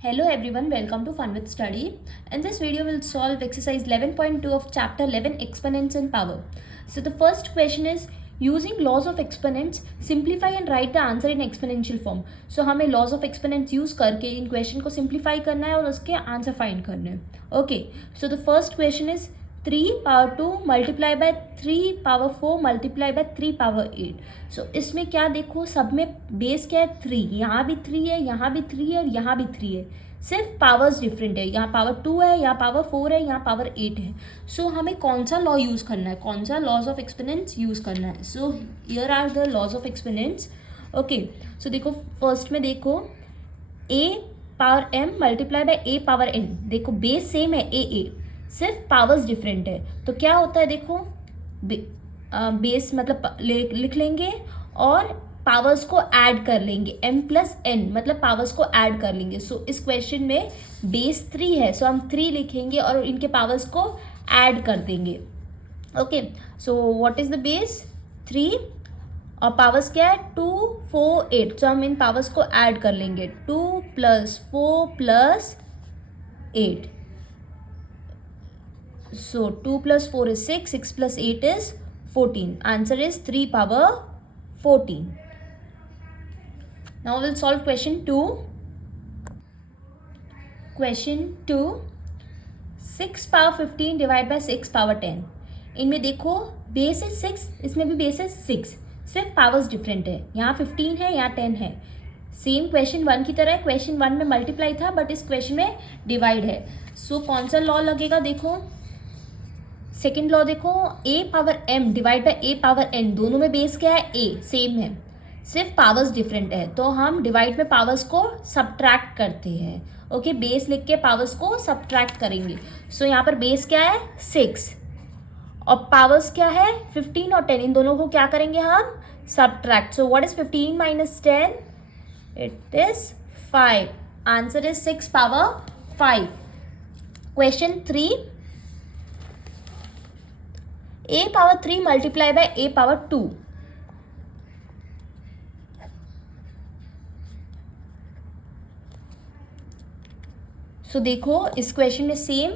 Hello everyone, welcome to Fun with Study. In this video, we'll solve exercise 11.2 of chapter 11 Exponents and Power. So the first question is using laws of exponents, simplify and write the answer in exponential form. So हमें laws of exponents use करके इन question को simplify करना है और उसके answer find करने हैं. Okay, so the first question is 3 power 2 multiply by 3 power 4 multiply by 3 power 8. सो इसमें क्या देखो, सब में बेस क्या है 3, यहाँ भी 3 है, यहाँ भी 3 है और यहाँ भी 3 है. सिर्फ पावर्स डिफरेंट है, यहाँ पावर 2 है, यहाँ पावर 4 है, यहाँ पावर 8 है. सो हमें कौन सा लॉ यूज़ करना है, कौन सा लॉज ऑफ एक्सपोनेंट्स यूज़ करना है. So here are the laws of exponents. Okay, so देखो फर्स्ट में देखो a power m multiply by a power n. देखो बेस सेम है a, सिर्फ पावर्स डिफरेंट है. तो क्या होता है देखो, बेस मतलब लिख लेंगे और पावर्स को ऐड कर लेंगे. m प्लस n मतलब पावर्स को ऐड कर लेंगे. सो इस क्वेश्चन में बेस 3 है, सो हम 3 लिखेंगे और इनके पावर्स को ऐड कर देंगे. Okay, so what is the base 3 और पावर्स क्या है 2 4 8. सो हम इन पावर्स को ऐड कर लेंगे. 2 plus 4 plus 8. So 2 plus 4 is 6, 6 plus 8 is 14. Answer is 3 power 14. Now we'll solve question 2. Question 2. 6 power 15 divided by 6 power 10. इनमें देखो बेस है 6, इसमें भी बेस है 6, सिर्फ पावर्स डिफरेंट है. यहाँ 15 है, यहाँ 10 है. सेम क्वेश्चन 1 की तरह है. क्वेश्चन 1 में मल्टीप्लाई था बट इस क्वेश्चन में डिवाइड है. सो कौन सा लॉ लगेगा देखो, सेकेंड लॉ देखो, a power m divide by a power n. दोनों में बेस क्या है a, सेम है, सिर्फ पावर्स डिफरेंट है. तो हम डिवाइड में पावर्स को सब्ट्रैक्ट करते हैं. ओके, बेस लिख के पावर्स को सब्ट्रैक्ट करेंगे. सो यहाँ पर बेस क्या है 6 और पावर्स क्या है 15 और 10. इन दोनों को क्या करेंगे हम, subtract. So what is 15 minus 10? It is 5. Answer is 6 power 5. Question 3. a power 3 multiply by a power 2. सो देखो इस क्वेश्चन में सेम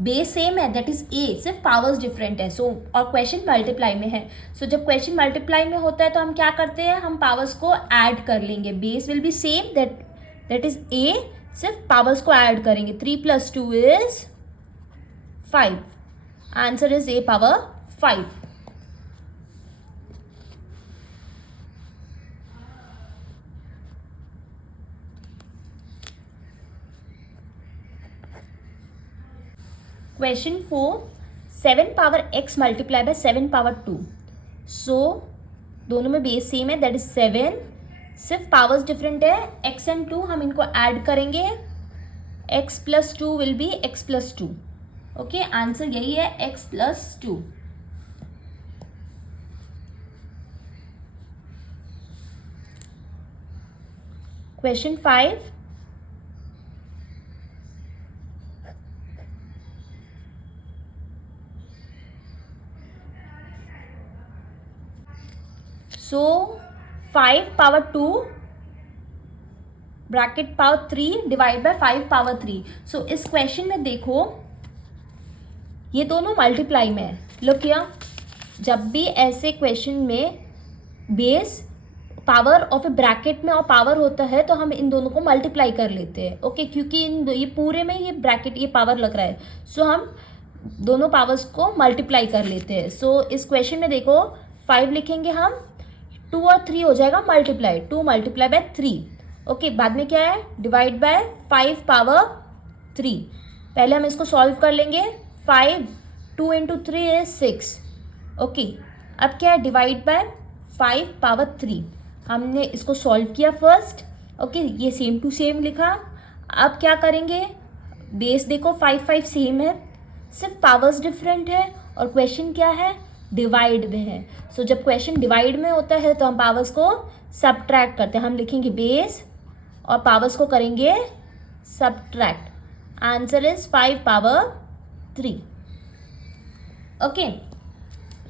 बेस सेम है, दैट इज a, सिर्फ पावर्स डिफरेंट है. सो और क्वेश्चन मल्टीप्लाई में है. सो जब क्वेश्चन मल्टीप्लाई में होता है तो हम क्या करते हैं, हम पावर्स को ऐड कर लेंगे. Base will be same, that is a, सिर्फ पावर्स को ऐड करेंगे. 3 plus 2 is 5. Answer is a power 5. Question 4. 7 power x multiply by 7 power 2. सो दोनों में बेस सेम है, दैट इज 7, सिर्फ पावर्स डिफरेंट है. x एंड 2 हम इनको ऐड करेंगे. x plus 2 will be x plus 2. Okay, answer यही है x plus 2. Question 5. So 5 power 2 bracket power 3 divide by 5 power 3. So इस क्वेश्चन में देखो ये दोनों मल्टीप्लाई में है. लो क्या, जब भी ऐसे क्वेश्चन में base power of A bracket में और पावर होता है तो हम इन दोनों को मल्टीप्लाई कर लेते हैं. ओके, क्योंकि ये पूरे में ये ब्रैकेट ये पावर लग रहा है. सो हम दोनों पावर्स को मल्टीप्लाई कर लेते हैं. सो इस क्वेश्चन में देखो 5 लिखेंगे हम, 2 और 3 हो जाएगा मल्टीप्लाई, 2 मल्टीप्लाई बाय 3. ओके, बाद में क्या है डिवाइड बाय 5 पावर 3. पहले हम इसको सॉल्व कर लेंगे. 5 2 इंटू 3 इज 6. ओके, अब क्या है डिवाइड बाय 5 पावर 3. हमने इसको सॉल्व किया फर्स्ट. ओके, ये सेम टू सेम लिखा. अब क्या करेंगे, बेस देखो 5 5 सेम है, सिर्फ पावर्स डिफरेंट है और क्वेश्चन क्या है डिवाइड में है. सो जब क्वेश्चन डिवाइड में होता है तो हम पावर्स को सब्ट्रैक्ट करते हैं. हम लिखेंगे बेस और पावर्स को करेंगे subtract. Answer is 5 power 3. Okay,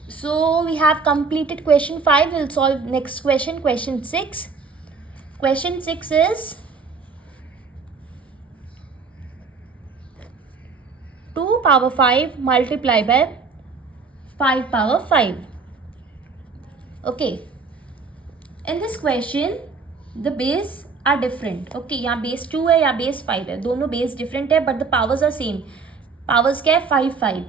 so we have completed question 5. We'll solve next question, question 6. Question 6 is 2 power 5 multiply by 5 power 5. Okay, in this question the base are different. Okay, यहाँ base 2 है, यहाँ base 5 है, दोनों base different है but the powers are same. powers क्या है? 5 5.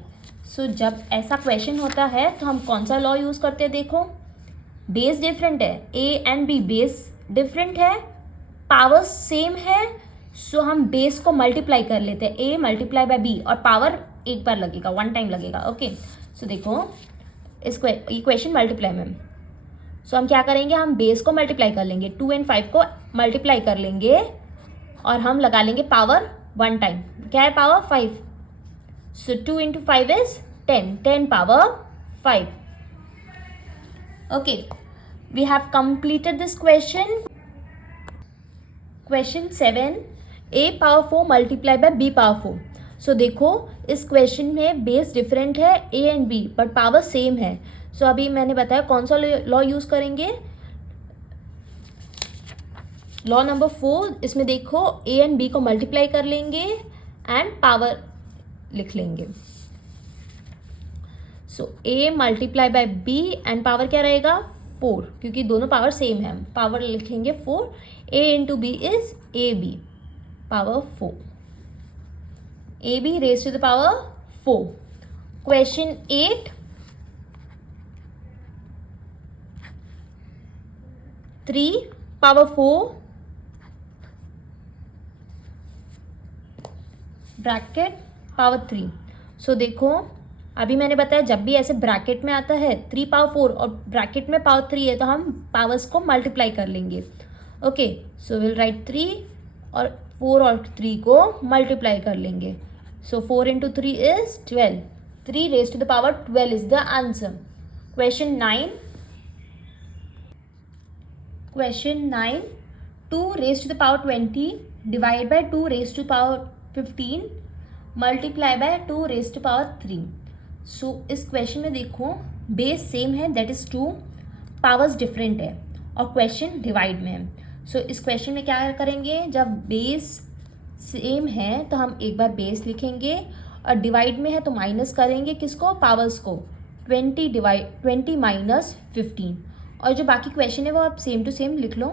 So जब ऐसा question होता है तो हम कौन सा law यूज़ करते हैं? देखो, base different है, A and B base different है, powers same है, so हम base को multiply कर लेते हैं, A multiply by B, और power एक बार लगेगा, one time लगेगा. ओके, सो देखो इस इक्वेशन मल्टीप्लाई में, सो हम क्या करेंगे? हम बेस को मल्टीप्लाई कर लेंगे, 2 and 5 को मल्टीप्लाई कर लेंगे और हम लगा लेंगे पावर वन टाइम. क्या है power? 5. So 2 into 5 is 10, 10 power 5. Okay, we have completed this question. Question 7, a power 4 multiply by b power 4. So देखो इस क्वेश्चन में बेस डिफरेंट है a and b but power same है. So अभी मैंने बताया कौन सा लॉ यूज करेंगे, लॉ नंबर 4. इसमें देखो a एंड b को मल्टीप्लाई कर लेंगे एंड पावर लिख लेंगे. सो a multiply by b and power क्या रहेगा? 4, क्योंकि दोनों पावर सेम है. पावर लिखेंगे 4, a into b is ab power 4. ab raised to the power 4. Question 8. 3 power 4 bracket power 3. सो देखो अभी मैंने बताया जब भी ऐसे ब्रैकेट में आता है 3 पावर 4 और ब्रैकेट में पावर 3 है तो हम पावर्स को मल्टीप्लाई कर लेंगे. ओके, सो विल राइट 3 और 4 और 3 को मल्टीप्लाई कर लेंगे. So 4 into 3 is 12. 3 raised to the power 12 is the answer. Question 9. Question 9. 2 raised to the power 20 divided by 2 raised to power 15 multiply by 2 raised to power 3. So इस question में देखो base same है, that is 2, powers different है और question divide में है. सो इस question में क्या करेंगे? जब बेस सेम है तो हम एक बार बेस लिखेंगे और डिवाइड में है तो माइनस करेंगे किसको? पावर्स को. 20 माइनस 15. और जो बाकी क्वेश्चन है वो आप सेम टू सेम लिख लो.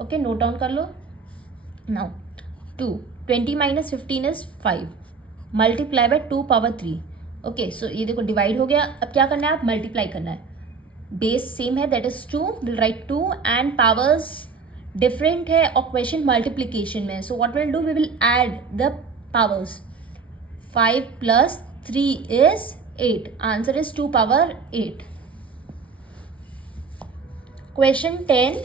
ओके, नोट डाउन कर लो. Now 20 minus 15 is 5 multiply by 2 power 3. Okay, so ये देखो डिवाइड हो गया. अब क्या करना है? आप मल्टीप्लाई करना है. बेस सेम है, that is 2, will write 2 and powers different है और क्वेश्चन मल्टीप्लीकेशन में. So what will do? We will add the powers. 5 plus 3 is 8. Answer is 2 power 8. Question 10.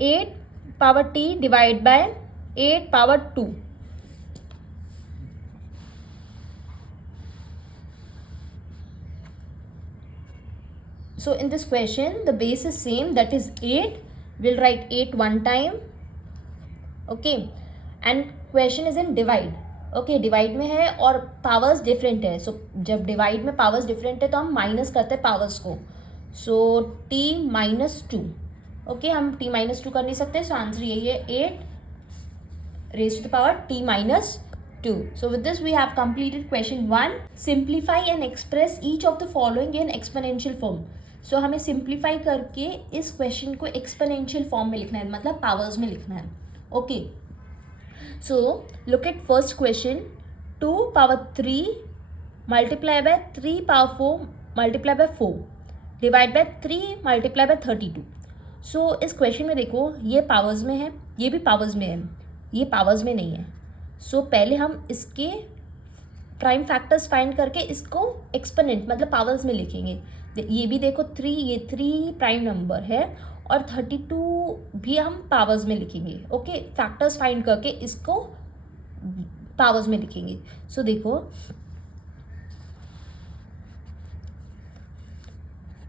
Eight power t divide by 8 power 2. So in this question the base is same, that is 8. We'll write 8 one time. Okay, and question is in divide. Okay, divide में है और powers different है. So जब divide में powers different है तो हम minus करते हैं powers को. So t minus 2. Okay, हम t minus 2 कर नहीं सकते. So आंसर यही है 8 raised to the power t minus 2. So with this we have completed question 1. Simplify and express each of the following in exponential form. So हमें simplify करके इस question को एक्सपोनेंशियल फॉर्म में लिखना है, मतलब पावर्स में लिखना है. Okay, so look at first question. 2 power 3 multiply by 3 power 4 multiply bye 4 divide by 3 multiply by 32. सो इस क्वेश्चन में देखो ये पावर्स में है, ये भी पावर्स में है, ये पावर्स में नहीं है. सो पहले हम इसके प्राइम फैक्टर्स फाइंड करके इसको एक्सपोनेंट मतलब पावर्स में लिखेंगे. ये भी देखो 3, ये 3 प्राइम नंबर है और 32 भी हम पावर्स में लिखेंगे. ओके, फैक्टर्स फाइंड करके इसको पावर्स में लिखेंगे. सो देखो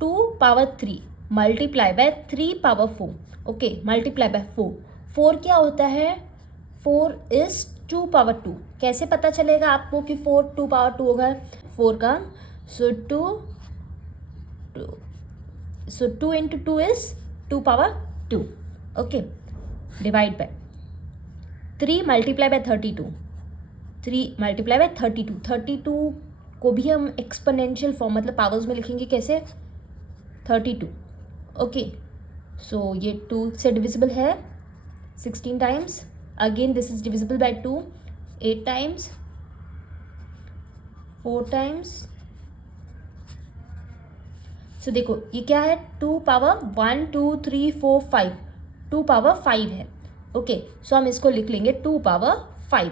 2 power 3 multiply by 3 power 4. Okay, multiply by 4. 4 क्या होता है? 4 इज 2 पावर 2. कैसे पता चलेगा आपको कि 4 2 पावर 2 होगा 4 का? सो 2 into 2 is 2 power 2. Okay, divide by 3 multiply by 32, 3 multiply by 32, 32 को भी हम एक्सपोनेंशियल फॉर्म मतलब पावर्स में लिखेंगे कैसे, 32. ओके, सो ये 2 से डिविजिबल है 16 times. Again this is divisible by 2 8 times, 4 times. So देखो ये क्या है, 2 पावर 1 2 3 4 5, 2 पावर 5 है. ओके, सो हम इसको लिख लेंगे 2 पावर 5.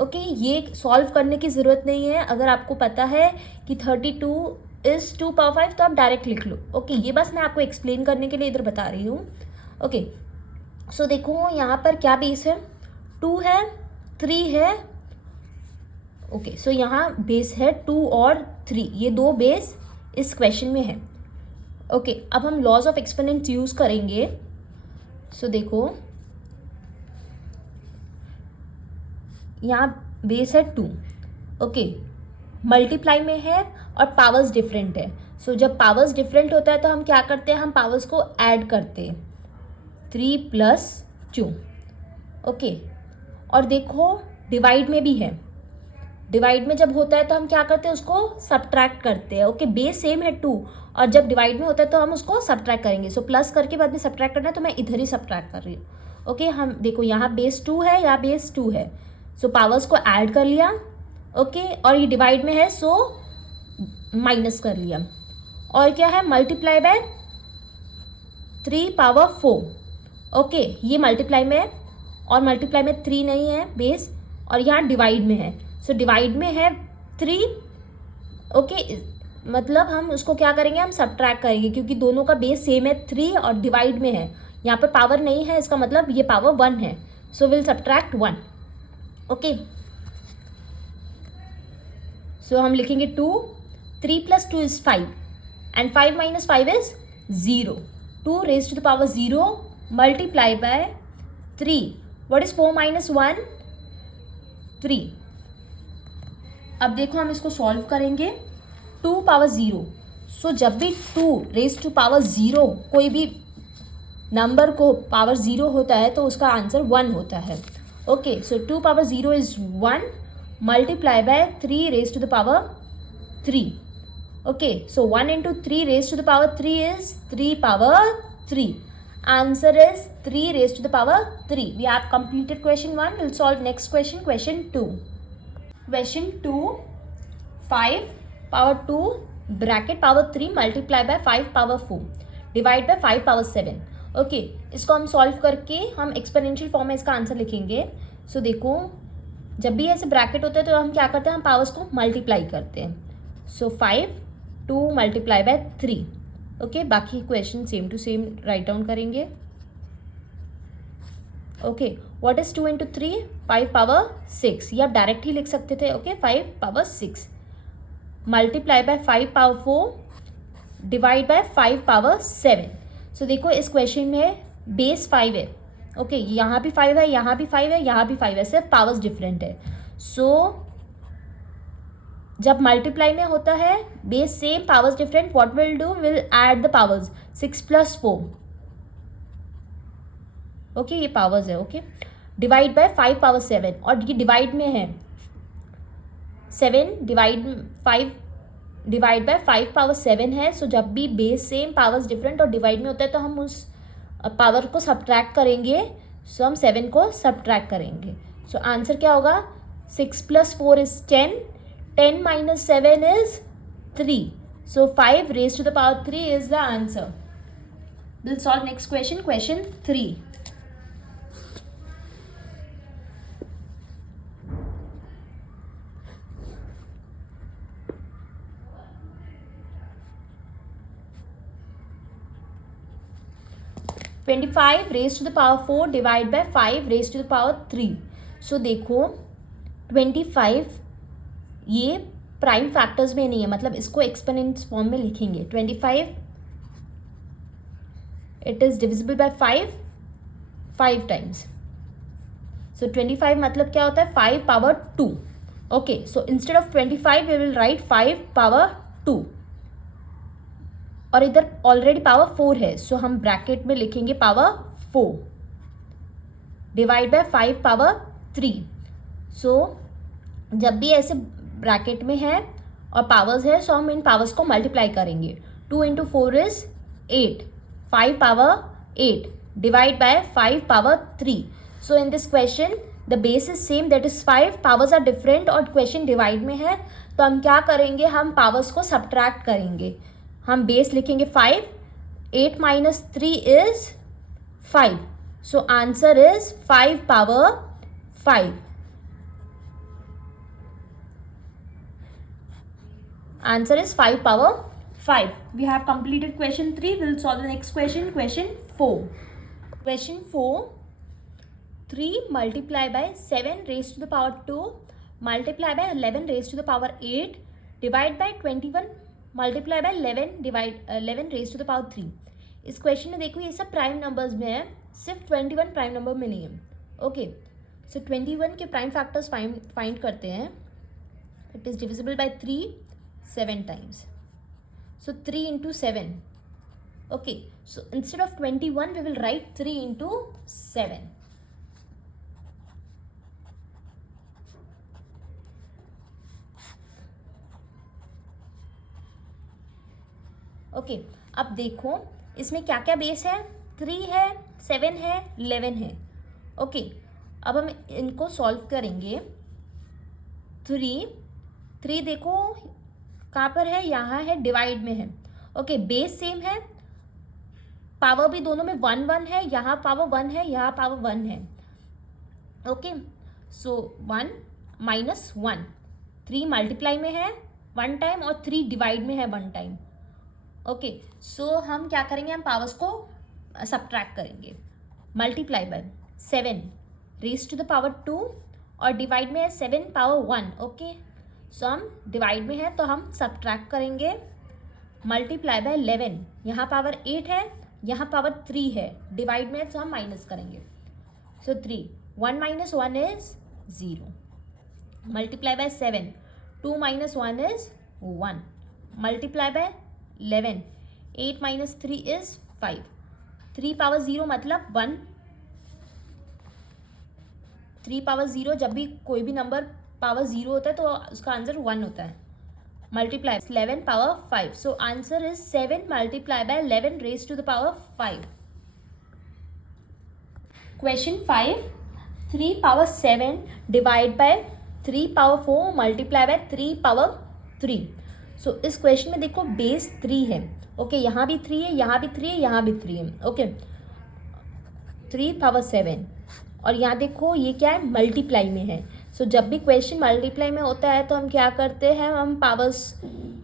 ओके, ये सॉल्व करने की ज़रूरत नहीं है. अगर आपको पता है कि 32 इज़ 2 पावर 5 तो आप डायरेक्ट लिख लो. ओके, ये बस मैं आपको एक्सप्लेन करने के लिए इधर बता रही हूँ. ओके, सो देखो यहाँ पर क्या बेस है, 2 है 3 है. ओके, सो यहाँ बेस है 2 और 3, ये 2 बेस इस क्वेश्चन में है. ओके, अब हम लॉज ऑफ एक्सपोनेंट्स यूज़ करेंगे. सो देखो यहाँ बेस है 2. ओके, मल्टीप्लाई में है और पावर्स डिफरेंट है. सो जब पावर्स डिफरेंट होता है तो हम क्या करते हैं, हम पावर्स को ऐड करते हैं, 3 + 2. ओके, और देखो डिवाइड में भी है. डिवाइड में जब होता है तो हम क्या करते हैं, उसको सब्ट्रैक्ट करते हैं. ओके, बेस सेम है 2 और जब डिवाइड में होता है तो हम उसको सब्ट्रैक्ट करेंगे. सो प्लस करके बाद में सब्ट्रैक्ट करना है तो मैं इधर ही सब्ट्रैक्ट कर रही हूँ. ओके, हम देखो यहाँ बेस 2 है, यहाँ बेस 2 है. सो पावर्स को ऐड कर लिया. ओके, और ये डिवाइड में है सो माइनस कर लिया. और क्या है, मल्टीप्लाई बाय 3 पावर 4. ओके, ये मल्टीप्लाई में है और मल्टीप्लाई में 3 नहीं है बेस, और यहाँ डिवाइड में है. सो डिवाइड में है 3. ओके, मतलब हम उसको क्या करेंगे, हम सब्ट्रैक्ट करेंगे क्योंकि दोनों का बेस सेम है 3 और डिवाइड में है. यहाँ पर पावर नहीं है, इसका मतलब ये पावर 1 है. So will subtract 1. ओके, सो हम लिखेंगे 2, 3 + 2 is 5 and 5 - 5 is 0. 2 raised to the power 0 multiply by 3. What is 4 - 1? 3. अब देखो हम इसको सॉल्व करेंगे. 2 पावर 0. सो जब भी 2 raised to power 0 कोई भी नंबर को पावर 0 होता है तो उसका आंसर 1 होता है. Okay, so 2 power 0 is 1 multiply by 3 raised to the power 3. Okay, so 1 × 3 raised to the power 3 is 3 power 3. Answer is 3 raised to the power 3. We have completed question 1. We'll solve next question, question 2. Question 2, 5 power 2 bracket power 3 multiply by 5 power 4 divide by 5 power 7. Okay, इसको हम solve करके हम exponential form में इसका answer लिखेंगे. सो देखो जब भी ऐसे ब्रैकेट होते हैं तो हम क्या करते हैं, हम पावर्स को मल्टीप्लाई करते हैं. So 5 2 multiply by 3. ओके, बाकी question same to same write down करेंगे. Okay, what is 2 × 3? 5 पावर 6. ये आप डायरेक्ट ही लिख सकते थे. Okay, 5 power 6 multiply by 5 power 4 divide by 5 power 7. So देखो इस क्वेश्चन में बेस 5 है. ओके, यहाँ भी 5 है, यहाँ भी 5 है, यहाँ भी 5 है, सिर्फ पावर्स डिफरेंट है. सो जब मल्टीप्लाई में होता है base same powers different, what will do, will add the powers. 6 + 4. Okay, ये पावर्स है. ओके, डिवाइड बाय 5 पावर 7 और ये डिवाइड में है 7 डिवाइड 5 डिवाइड बाय 5 पावर 7 है. सो जब भी बेस सेम पावर्स डिफरेंट और डिवाइड में होता है तो हम उस पावर को सब्ट्रैक्ट करेंगे. सो हम 7 को सब्ट्रैक्ट करेंगे. सो आंसर क्या होगा, 6 + 4 is 10. 10 - 7 is 3. So 5 raised to the power 3 is the answer. We'll solve next question, question 3. (25 raised to the power 4 divide by 5 raised to the power 3. सो देखो 25 ये प्राइम फैक्टर्स में नहीं है, मतलब इसको एक्सपोनेंट्स फॉर्म में लिखेंगे. 25 it is divisible by 5 times. So 25 मतलब क्या होता है, 5 power 2. Okay, so instead of 25 we will write 5 power 2. और इधर ऑलरेडी पावर 4 है, सो हम ब्रैकेट में लिखेंगे पावर 4 डिवाइड बाय 5 पावर 3। सो जब भी ऐसे ब्रैकेट में है और पावर्स है, सो हम इन पावर्स को मल्टीप्लाई करेंगे। 2 into 4 is 8, 5 power 8 divide by 5 power 3. So in this question the base is same, that is 5, powers are different और question divide में है, तो हम क्या करेंगे, हम पावर्स को सब्ट्रैक्ट करेंगे। हम बेस लिखेंगे 5, 8 minus 3 is 5, so answer is 5 power 5. Answer is 5 power 5. We have completed question 3. We will solve the next question, question 4. Question 4, 3 multiply by 7 raised to the power 2 multiply by 11 raised to the power 8 divide by 21 multiply by 11 raised to the power 3. इस question में देखो ये सब prime numbers में है, सिर्फ 21 prime number में नहीं है। ओके, सो 21 के प्राइम फैक्टर्स फाइंड करते हैं। It is divisible bye 3 7 times. So 3 into 7. Okay, so instead of 21 we will write 3 into 7. Okay, अब देखो इसमें क्या क्या बेस है, 3 है, 7 है, 11 है। ओके, अब हम इनको सॉल्व करेंगे। 3 देखो कहाँ पर है, यहाँ है, डिवाइड में है। ओके, बेस सेम है, पावर भी दोनों में 1 1 है, यहाँ पावर 1 है, यहाँ पावर 1 है। ओके, सो 1 minus 1, 3 मल्टीप्लाई में है 1 टाइम और 3 डिवाइड में है 1 टाइम। ओके, सो हम क्या करेंगे, हम पावर्स को सब्ट्रैक्ट करेंगे। Multiply by 7 raise to the power 2 और डिवाइड में है 7 पावर 1। ओके, सो हम डिवाइड में है तो हम सब्ट्रैक्ट करेंगे। मल्टीप्लाई बाय 11, यहाँ पावर 8 है, यहाँ पावर 3 है, डिवाइड में है तो हम माइनस करेंगे। सो 3, 1 minus 1 is 0। Multiply by 7, 2 minus 1 is 1। Multiply by 11, 8 minus 3 is 5। 3 power 0 मतलब 1। 3 पावर 0, जब भी कोई भी नंबर पावर 0 होता है तो उसका आंसर 1 होता है। Multiply 11 power 5, so answer is 7 multiply by 11 raise to the power 5। Question 5, 3 power 7 divide by 3 power 4 multiply by 3 power 3। So इस क्वेश्चन में देखो बेस 3 है। ओके, यहाँ भी 3 है, यहाँ भी 3 है, यहाँ भी 3 है। ओके, 3 पावर 7 और यहाँ देखो ये क्या है, मल्टीप्लाई में है। सो जब भी क्वेश्चन मल्टीप्लाई में होता है तो हम क्या करते हैं, हम पावर्स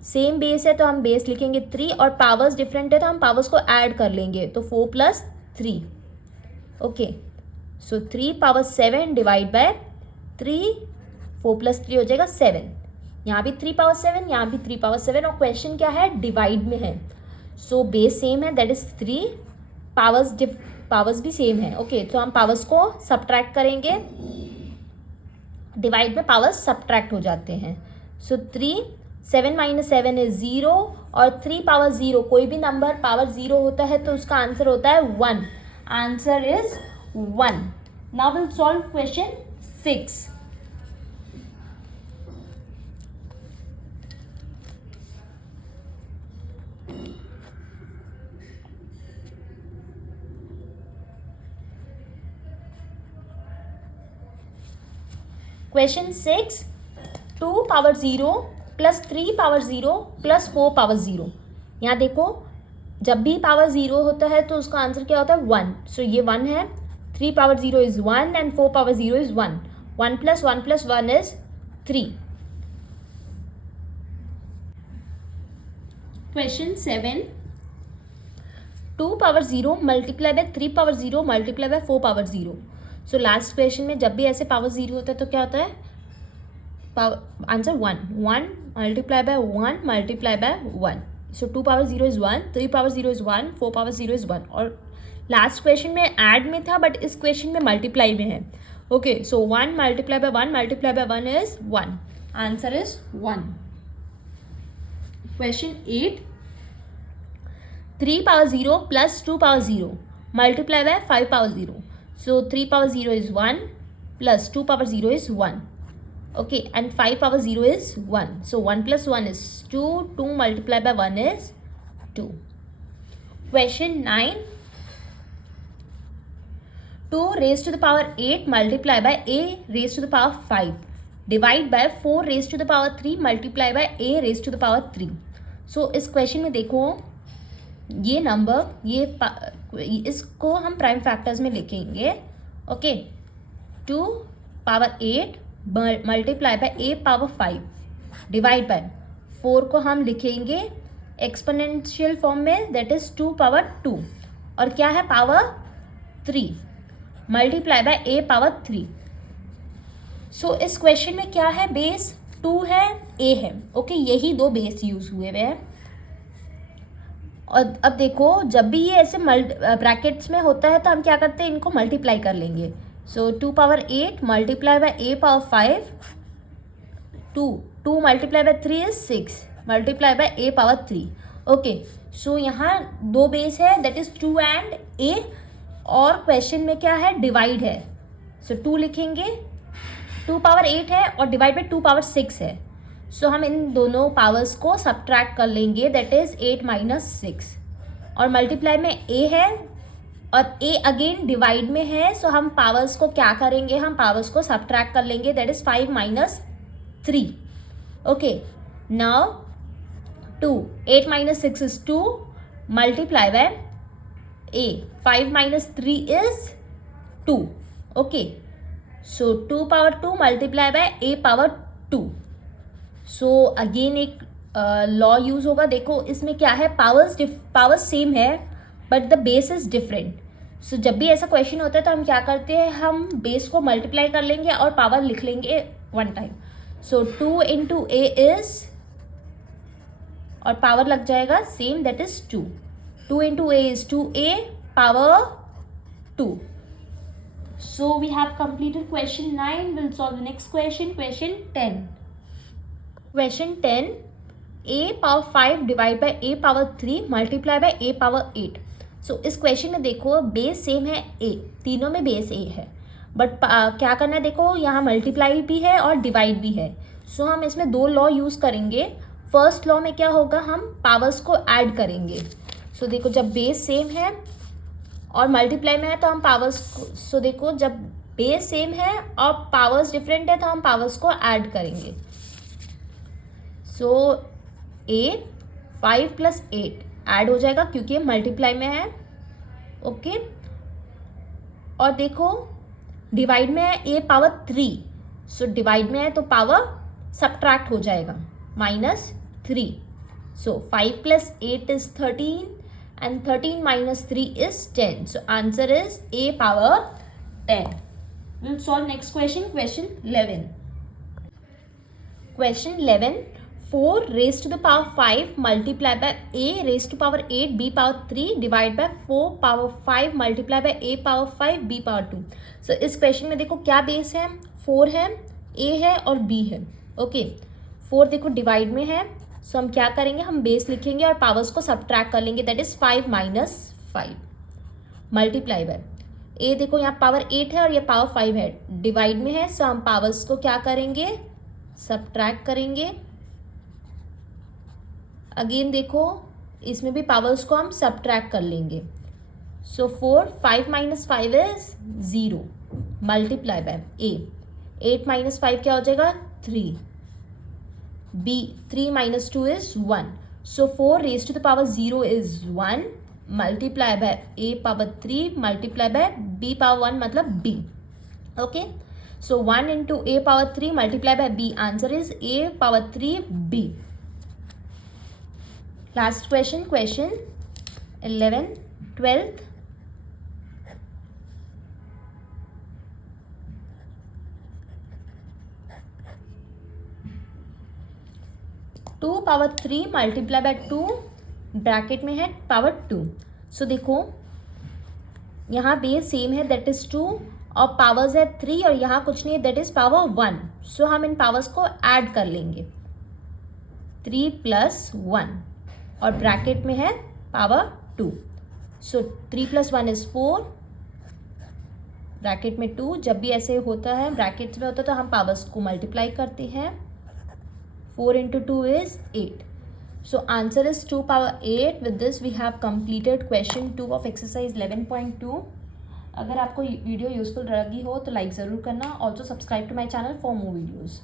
सेम बेस है तो हम बेस लिखेंगे 3 और पावर्स डिफरेंट है तो हम पावर्स को ऐड कर लेंगे, तो 4 + 3। Okay, so 3 power 7 divide by 3, 4 + 3 हो जाएगा 7। यहाँ भी 3 पावर 7, यहाँ भी 3 पावर 7 और क्वेश्चन क्या है, डिवाइड में है। सो बेस सेम है, दैट इज 3, पावर्स भी सेम है। ओके, तो हम पावर्स को सब्ट्रैक्ट करेंगे, डिवाइड में पावर्स सब्ट्रैक्ट हो जाते हैं। सो 3, 7 minus 7 is 0 और 3 पावर 0, कोई भी नंबर पावर 0 होता है तो उसका आंसर होता है 1। Answer is 1। Now will solve question 6। Question 6, 2 power 0 plus 3 power 0 plus 4 power 0। यहाँ देखो जब भी पावर 0 होता है तो उसका आंसर क्या होता है, 1। सो ये 1 है, 3 power 0 is 1 and 4 power 0 is 1। 1 + 1 + 1 is 3। Question 7, 2 power 0 multiply by 3 power 0 multiply by 4 power 0। So last question में जब भी ऐसे पावर 0 होता है तो क्या होता है, answer 1 multiply by 1 multiply by 1। So 2 power 0 is 1, 3 power 0 is 1, 4 power 0 is 1 और लास्ट क्वेश्चन में ऐड में था बट इस क्वेश्चन में मल्टीप्लाई में है। Okay, so 1 multiply by 1 multiply by 1 is 1। Answer is 1। Question 8, 3 power 0 plus 2 power 0 multiply by 5 power 0. So 3 power 0 is 1 plus 2 power 0 is 1. Okay, and 5 power 0 is 1. So 1 plus 1 is 2. 2 multiplied by 1 is 2. Question 9. 2 raised to the power 8 multiplied by a raised to the power 5 divide by 4 raised to the power 3 multiply by a raised to the power 3. So इस question में देखो ये number इसको हम prime factors में लिखेंगे. Okay, 2 power 8 multiply by a power 5 divide by 4 को हम लिखेंगे एक्सपोनेंशियल फॉर्म में, दैट इज 2 पावर 2 और क्या है power 3 multiply by a power 3. So इस क्वेश्चन में क्या है, बेस 2 है, ए है. ओके, यही दो बेस यूज हुए हैं. और अब देखो जब भी ये ऐसे ब्रैकेट्स में होता है तो हम क्या करते हैं, इनको मल्टीप्लाई कर लेंगे. So 2 power 8 multiply by a power 5 2 multiply by 3 is 6 multiply by a power 3. Okay, so यहाँ दो बेस है, दैट इज 2 एंड ए. और क्वेश्चन में क्या है, डिवाइड है. सो 2 लिखेंगे, 2 पावर 8 है और डिवाइड बाय 2 पावर 6 है. सो हम इन दोनों पावर्स को सब्ट्रैक्ट कर लेंगे, दैट इज 8 माइनस 6. और मल्टीप्लाई में ए है और ए अगेन डिवाइड में है. सो हम पावर्स को क्या करेंगे, हम पावर्स को सब्ट्रैक्ट कर लेंगे, that is 5 minus 3. Okay, now 2 8 minus 6 is 2 multiply by a 5 minus 3 is 2. Okay, so 2 power 2 multiply by a power 2. So again एक लॉ यूज होगा. देखो इसमें क्या है, पावर्स सेम है but the base is different. So जब भी ऐसा क्वेश्चन होता है तो हम क्या करते हैं, हम बेस को मल्टीप्लाई कर लेंगे और पावर लिख लेंगे one time. So 2 into a is, और पावर लग जाएगा same, that is 2. 2 into a is 2a power 2. So we have completed question 9. We'll solve the next question, question 10. Question 10, a power 5 divide by a power 3 multiply by a power 8. सो इस question में देखो base same है a, तीनों में base a है, but क्या करना है, देखो यहाँ मल्टीप्लाई भी है और डिवाइड भी है. सो हम इसमें दो लॉ यूज़ करेंगे. फर्स्ट लॉ में क्या होगा, हम पावर्स को ऐड करेंगे. सो देखो जब बेस सेम है और मल्टीप्लाई में है तो हम पावर्स को, सो देखो जब बेस सेम है और पावर्स डिफरेंट है तो हम पावर्स को ऐड करेंगे. सो ए 5 प्लस 8 ऐड हो जाएगा क्योंकि ये मल्टीप्लाई में है. ओके, और देखो डिवाइड में है ए पावर 3. सो डिवाइड में है तो पावर सब्ट्रैक्ट हो जाएगा, minus 3. So 5 plus 8 is 13 and 13 minus 3 is 10. So answer is a power 10. We'll solve next question, question 11. Question 11, 4 raised to the power 5 multiply by a raised to power 8 b power 3 divide by 4 power 5 multiply by a power 5 b power 2. So इस question में देखो क्या base है, 4 है, a है और b है. Okay, 4 देखो डिवाइड में है, सो हम क्या करेंगे, हम बेस लिखेंगे और पावर्स को सब्ट्रैक्ट कर लेंगे, that is 5 minus 5 multiply by a. देखो यहाँ पावर 8 है और ये पावर 5 है, डिवाइड में है, सो हम पावर्स को क्या करेंगे, सब्ट्रैक्ट करेंगे. अगेन देखो इसमें भी पावर्स को हम सब्ट्रैक्ट कर लेंगे. सो 5 minus 5 is 0 multiply by A. 8 minus 5 क्या हो जाएगा, 3. b 3 minus 2 is 1. So 4 raised to the power 0 is 1 multiply by a power 3 multiply by b power 1 मतलब b. Okay, so 1 into a power 3 multiply by b, answer is a power 3 b. Last question, question 11, 12th. 2 power 3 multiply by 2 bracket में है power 2. सो देखो यहाँ base same है, that is 2 और powers है 3 और यहाँ कुछ नहीं है, दैट इज पावर 1. सो हम इन पावर्स को ऐड कर लेंगे, 3 प्लस 1 और ब्रैकेट में है पावर 2. सो 3 + 1 is 4, ब्रैकेट में 2. जब भी ऐसे होता है ब्रैकेट्स में होता है तो हम पावर्स को मल्टीप्लाई करते हैं. 4 × 2 is 8. So answer is 2 power 8. With this we have completed question 2 of exercise 11.2. अगर आपको वीडियो यूजफुल लगी हो तो लाइक ज़रूर करना. Also subscribe to my channel for more videos.